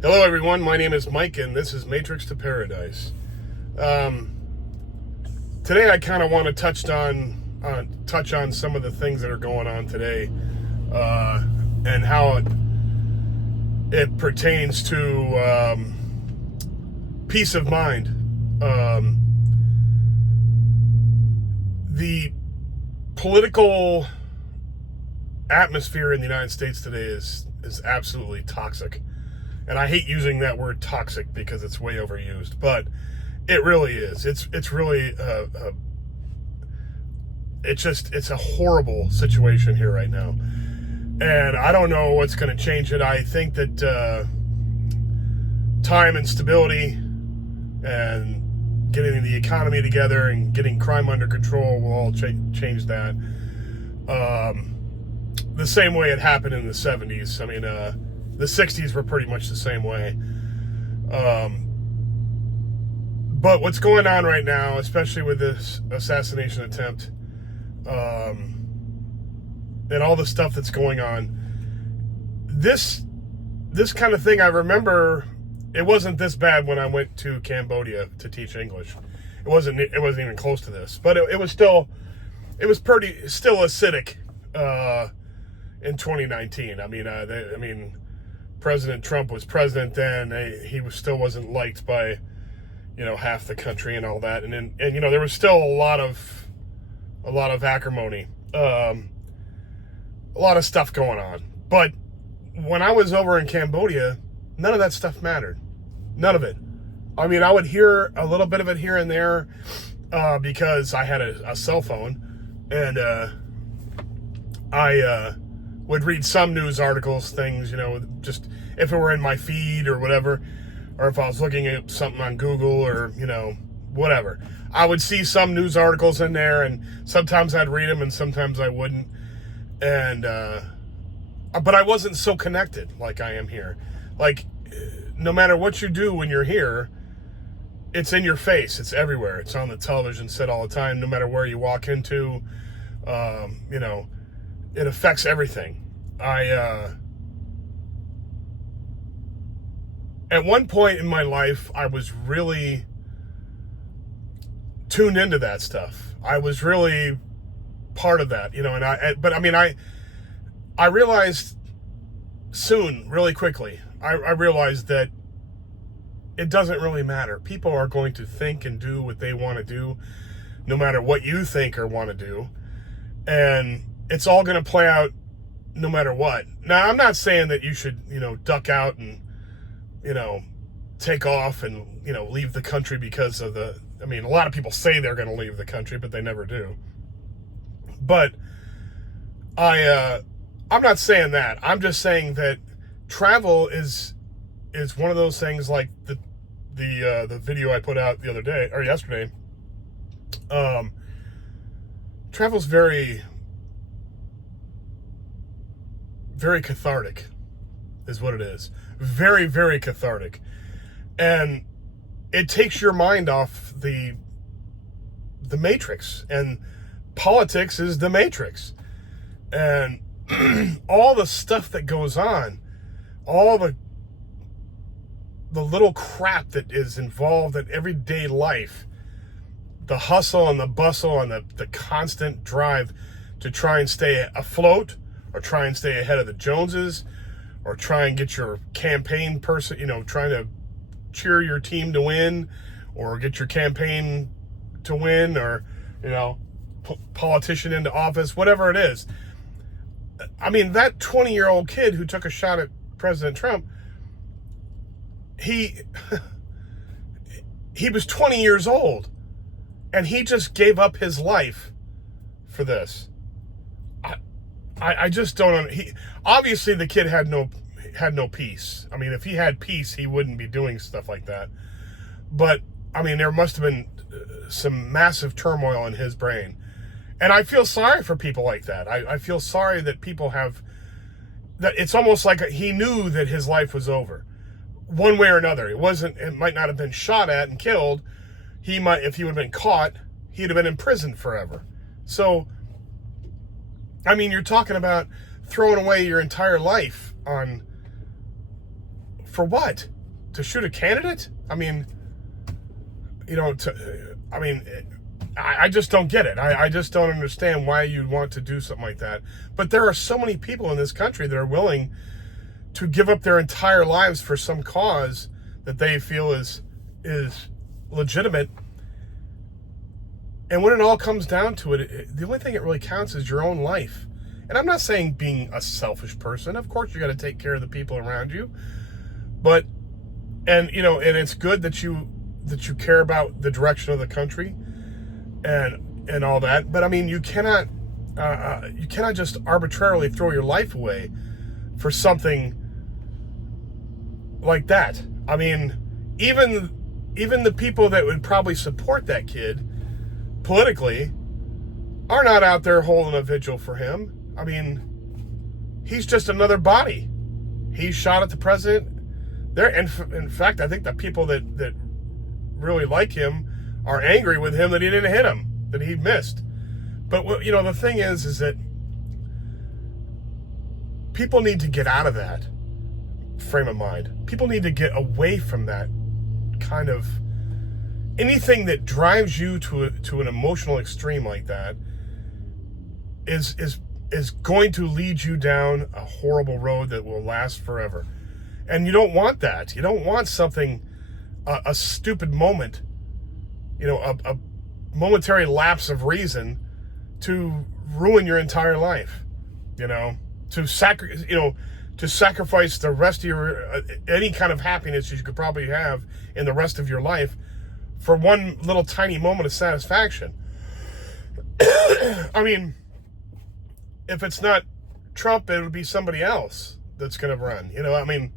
Hello, everyone. My name is Mike, and this is Matrix to Paradise. Today, I kind of want to touch on some of the things that are going on today, and how it pertains to peace of mind. The political atmosphere in the United States today is absolutely toxic. And I hate using that word toxic because it's way overused, but it really is. It's really it's a horrible situation here right now, and I don't know what's going to change it. I think that time and stability and getting the economy together and getting crime under control will all change that. The same way it happened in the 70s. I mean, the 60s were pretty much the same way. But what's going on right now, especially with this assassination attempt, and all the stuff that's going on, this kind of thing, I remember it wasn't this bad when I went to Cambodia to teach English. It wasn't even close to this, but it was still acidic in 2019. I mean, President Trump was president then. He wasn't liked by, half the country and all that. And there was still a lot of acrimony, a lot of stuff going on. But when I was over in Cambodia, none of that stuff mattered. None of it. I mean, I would hear a little bit of it here and there because I had a cell phone, and I would read some news articles, things, just if it were in my feed or whatever, or if I was looking at something on Google or, whatever. I would see some news articles in there, and sometimes I'd read them and sometimes I wouldn't. And, but I wasn't so connected like I am here. Like, no matter what you do when you're here, it's in your face. It's everywhere. It's on the television set all the time, no matter where you walk into, it affects everything. At one point in my life, I was really tuned into that stuff. I was really part of that, and I realized soon, really quickly, I realized that it doesn't really matter. People are going to think and do what they want to do, no matter what you think or want to do. And it's all going to play out no matter what. Now, I'm not saying that you should, duck out and, take off and, leave the country because of a lot of people say they're going to leave the country, but they never do. But I'm not saying that. I'm just saying that travel is one of those things, like the video I put out the other day or yesterday. Travel's very, very cathartic, is what it is. Very, very cathartic. And it takes your mind off the matrix. And politics is the matrix. And all the stuff that goes on, all the little crap that is involved in everyday life, the hustle and the bustle and the constant drive to try and stay afloat, or try and stay ahead of the Joneses, or try and get your campaign person, trying to cheer your team to win, or get your campaign to win, or, politician into office, whatever it is. I mean, that 20-year-old kid who took a shot at President Trump, he was 20 years old, and he just gave up his life for this. I just don't. Obviously the kid had no peace. I mean, if he had peace, he wouldn't be doing stuff like that. But there must have been some massive turmoil in his brain, and I feel sorry for people like that. I feel sorry that people have that. It's almost like he knew that his life was over, one way or another. It might not have been shot at and killed. If he would have been caught, he'd have been in prison forever. So, you're talking about throwing away your entire life For what? To shoot a candidate? I mean, I just don't get it. I just don't understand why you'd want to do something like that. But there are so many people in this country that are willing to give up their entire lives for some cause that they feel is legitimate. And when it all comes down to it, the only thing that really counts is your own life. And I'm not saying being a selfish person. Of course, you got to take care of the people around you. But, and it's good that you care about the direction of the country and all that. But I mean, you cannot just arbitrarily throw your life away for something like that. I mean, even the people that would probably support that kid politically are not out there holding a vigil for him. I mean, he's just another body. He shot at the president. In fact, I think the people that really like him are angry with him that he didn't hit him, that he missed. But the thing is that people need to get out of that frame of mind. People need to get away from that kind of anything that drives you to an emotional extreme like that is going to lead you down a horrible road that will last forever. And you don't want that. You don't want something, a stupid moment, a momentary lapse of reason to ruin your entire life, to sacrifice the rest of your, any kind of happiness that you could probably have in the rest of your life for one little tiny moment of satisfaction. I mean, if it's not Trump, it would be somebody else that's going to run. I mean,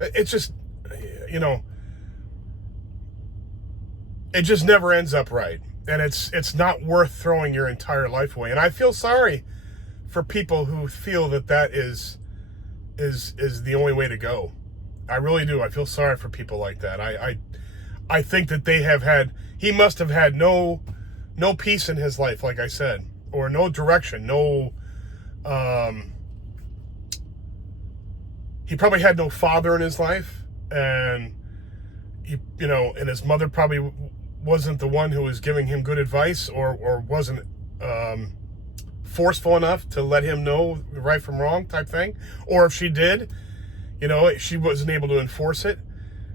it's just, it just never ends up right. And it's not worth throwing your entire life away. And I feel sorry for people who feel that is the only way to go. I really do. I feel sorry for people like that. I think that he must have had no peace in his life, like I said, or no direction, he probably had no father in his life, and and his mother probably wasn't the one who was giving him good advice, or wasn't forceful enough to let him know right from wrong type thing. Or if she did, she wasn't able to enforce it.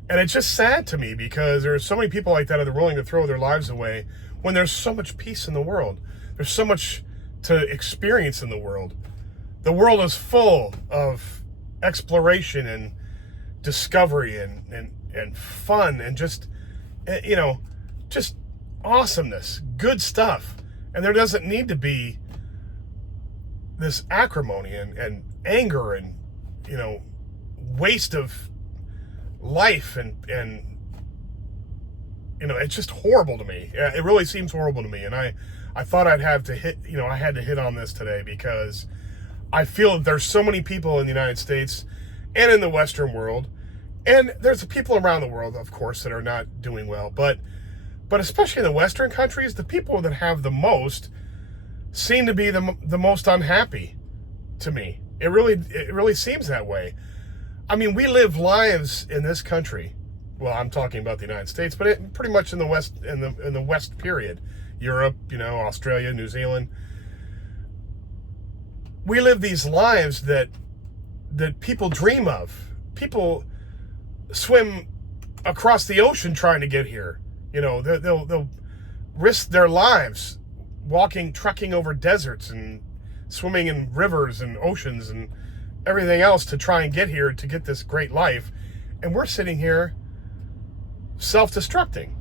And it's just sad to me because there are so many people like that that are willing to throw their lives away when there's so much peace in the world. There's so much to experience in the world. The world is full of exploration and discovery and fun and just awesomeness, good stuff. And there doesn't need to be this acrimony and anger and, waste of life and it's just horrible to me. It really seems horrible to me. And I thought I'd have to hit, I had to hit on this today because I feel that there's so many people in the United States and in the Western world, and there's people around the world, of course, that are not doing well, but especially in the Western countries, the people that have the most seem to be the most unhappy to me. It really seems that way. I mean, we live lives in this country. Well, I'm talking about the United States, but pretty much in the West, in the West period, Europe, Australia, New Zealand. We live these lives that people dream of. People swim across the ocean trying to get here. They'll risk their lives trekking over deserts and swimming in rivers and oceans and everything else to try and get here to get this great life. And we're sitting here self-destructing.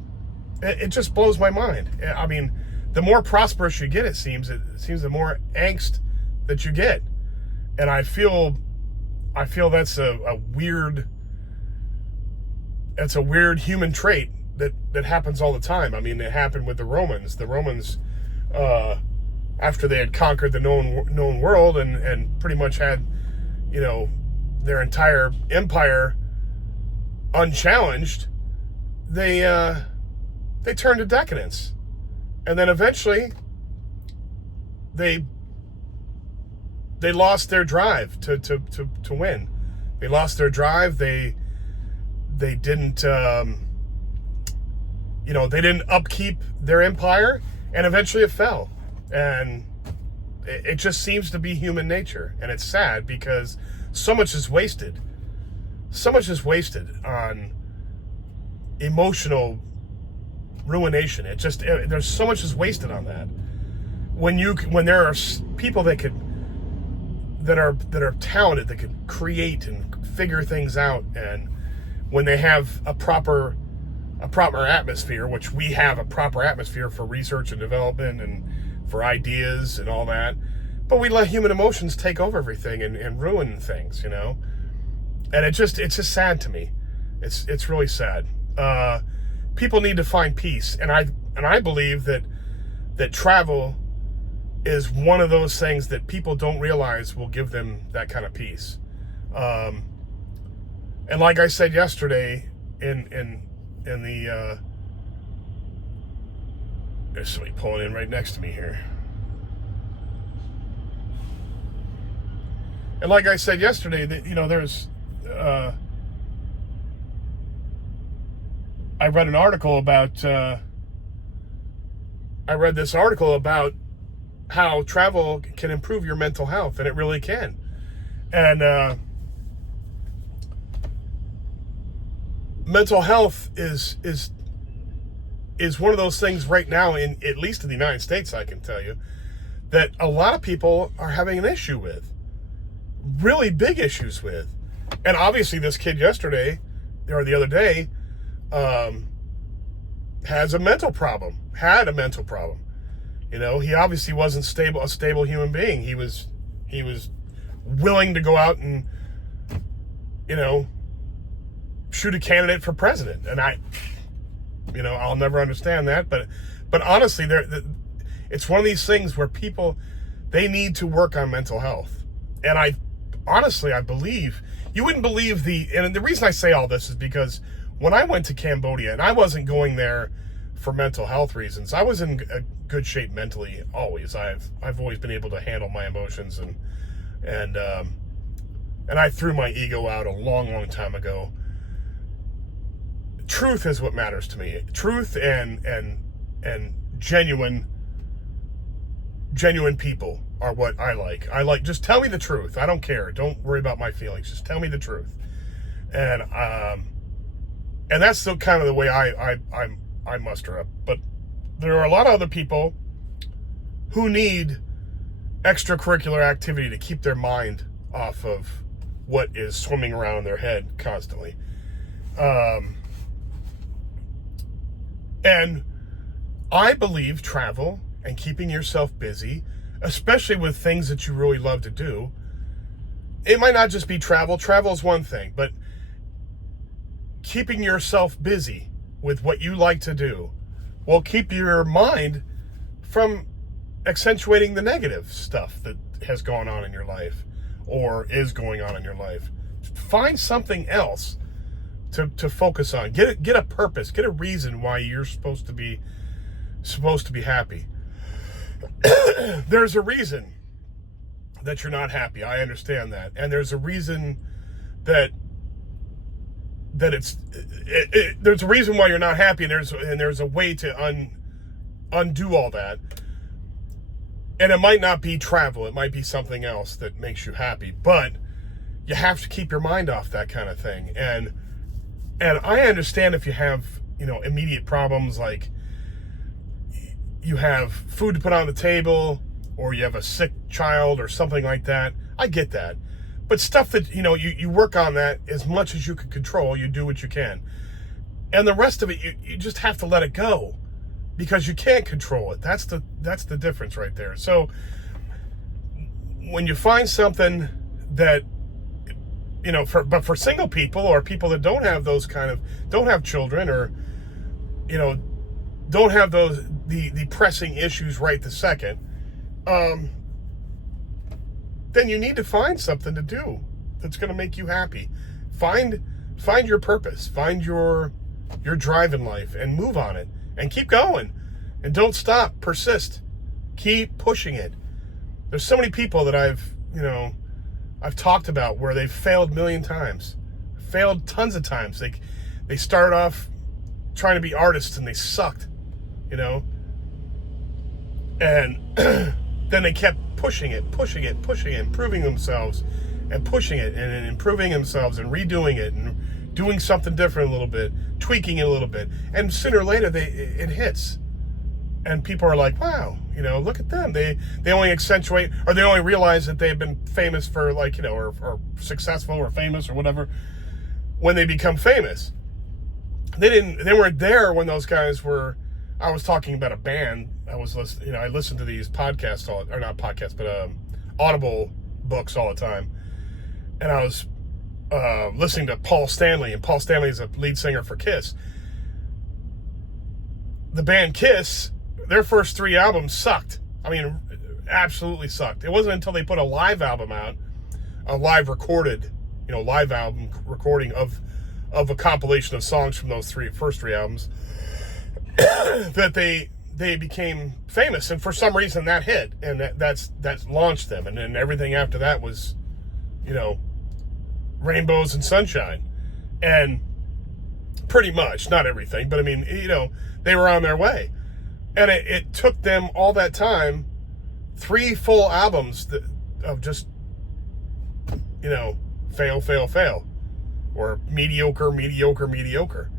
It just blows my mind. I mean, the more prosperous you get, it seems the more angst that you get. And I feel that's a weird human trait that happens all the time. I mean, it happened with the Romans. The Romans, after they had conquered the known world and pretty much had, their entire empire unchallenged, they turned to decadence. And then eventually they lost their drive to win. They lost their drive. They they didn't, they didn't upkeep their empire, and eventually it fell. And it just seems to be human nature, and it's sad because so much is wasted. So much is wasted on emotional ruination. There's so much is wasted on that. When there are people that are talented, that could create and figure things out, and when they have a proper atmosphere, which we have a proper atmosphere for research and development and for ideas and all that, but we let human emotions take over everything and ruin things, and it's just sad to me. It's really sad. People need to find peace, and I believe that travel is one of those things that people don't realize will give them that kind of peace. And like I said yesterday, in the there's somebody pulling in right next to me here. And like I said yesterday, there's I read this article about how travel can improve your mental health, and it really can. And mental health is one of those things right now, at least in the United States, I can tell you, that a lot of people are having an issue with. Really big issues with. And obviously this kid yesterday, or the other day, had a mental problem. He obviously wasn't a stable human being. He was willing to go out and, shoot a candidate for president. And I'll never understand that. But honestly, it's one of these things where people, they need to work on mental health. And I believe, you wouldn't believe and the reason I say all this is because when I went to Cambodia, and I wasn't going there for mental health reasons, I was in a good shape mentally always. I've always been able to handle my emotions, and I threw my ego out a long, long time ago. Truth is what matters to me. Truth and genuine people are what I like. Just tell me the truth. I don't care. Don't worry about my feelings. Just tell me the truth. And that's the kind of the way I muster up. But there are a lot of other people who need extracurricular activity to keep their mind off of what is swimming around in their head constantly. And I believe travel and keeping yourself busy, especially with things that you really love to do, it might not just be travel. Travel is one thing, but keeping yourself busy with what you like to do will keep your mind from accentuating the negative stuff that has gone on in your life or is going on in your life. Find something else to focus on. Get a purpose. Get a reason why you're supposed to be happy. There's a reason that you're not happy. I understand that. And there's a reason that there's a reason why you're not happy, and there's a way to undo all that. And it might not be travel. It might be something else that makes you happy. But you have to keep your mind off that kind of thing. And I understand if you have, immediate problems, like you have food to put on the table, or you have a sick child or something like that. I get that. But stuff that, you work on that as much as you can control, you do what you can. And the rest of it, you just have to let it go, because you can't control it. That's the difference right there. So when you find something that, but for single people or people that don't have don't have children, or, don't have the pressing issues right this second, then you need to find something to do that's going to make you happy. Find your purpose, find your drive in life, and move on it, and keep going, and don't stop. Persist, keep pushing it. There's so many people that I've talked about where they've failed a million times, failed tons of times. They started off trying to be artists and they sucked, you know? And then they kept pushing it, improving themselves and pushing it and improving themselves and redoing it and doing something different a little bit, tweaking it a little bit. And sooner or later, it hits. And people are like, wow, you know, look at them. They only accentuate, or they only realize that they've been famous for, like, you know, or successful or famous or whatever when they become famous. They weren't there when those guys were. I was talking about a band. I listened to these podcasts not podcasts, but Audible books all the time. And I was listening to Paul Stanley, and Paul Stanley is a lead singer for Kiss. The band Kiss, their first 3 albums sucked. I mean, absolutely sucked. It wasn't until they put a live album out, a live recorded, live album recording of a compilation of songs from those first three albums, that they became famous. And for some reason that hit, and that's launched them. And then everything after that was, rainbows and sunshine. And pretty much, not everything, but I mean, they were on their way. And it took them all that time, 3 full albums of just, fail, or mediocre.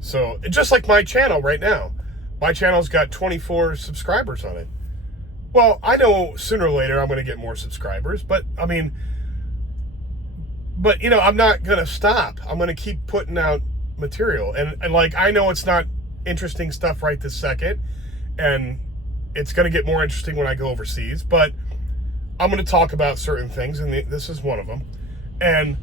So, just like my channel right now. My channel's got 24 subscribers on it. Well, I know sooner or later I'm going to get more subscribers, but I'm not going to stop. I'm going to keep putting out material. And like, I know it's not interesting stuff right this second, and it's going to get more interesting when I go overseas, but I'm going to talk about certain things, and this is one of them. And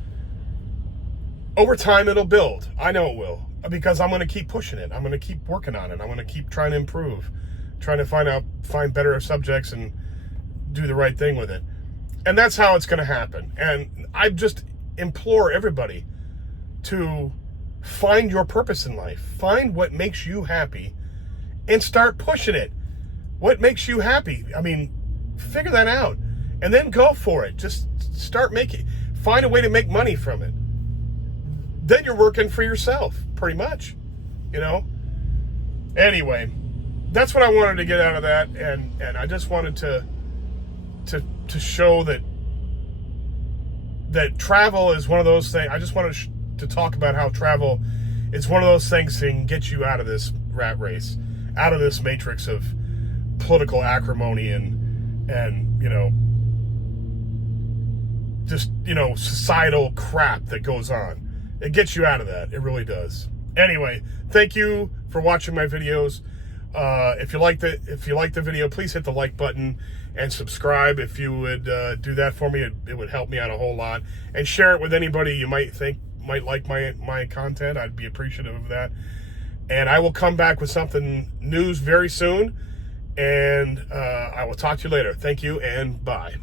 over time, it'll build. I know it will, because I'm going to keep pushing it. I'm going to keep working on it. I'm going to keep trying to improve, trying to find better subjects and do the right thing with it. And that's how it's going to happen. And I just implore everybody to find your purpose in life. Find what makes you happy and start pushing it. What makes you happy? I mean, figure that out and then go for it. Just find a way to make money from it. Then you're working for yourself, pretty much, Anyway, that's what I wanted to get out of that, and I just wanted to show that travel is one of those things. I just wanted to talk about how travel is one of those things that can get you out of this rat race, out of this matrix of political acrimony and just societal crap that goes on. It gets you out of that. It really does. Anyway, thank you for watching my videos. If you like the video, please hit the like button and subscribe. If you would do that for me, it would help me out a whole lot. And share it with anybody you might think might like my content. I'd be appreciative of that. And I will come back with something news very soon. And I will talk to you later. Thank you, and bye.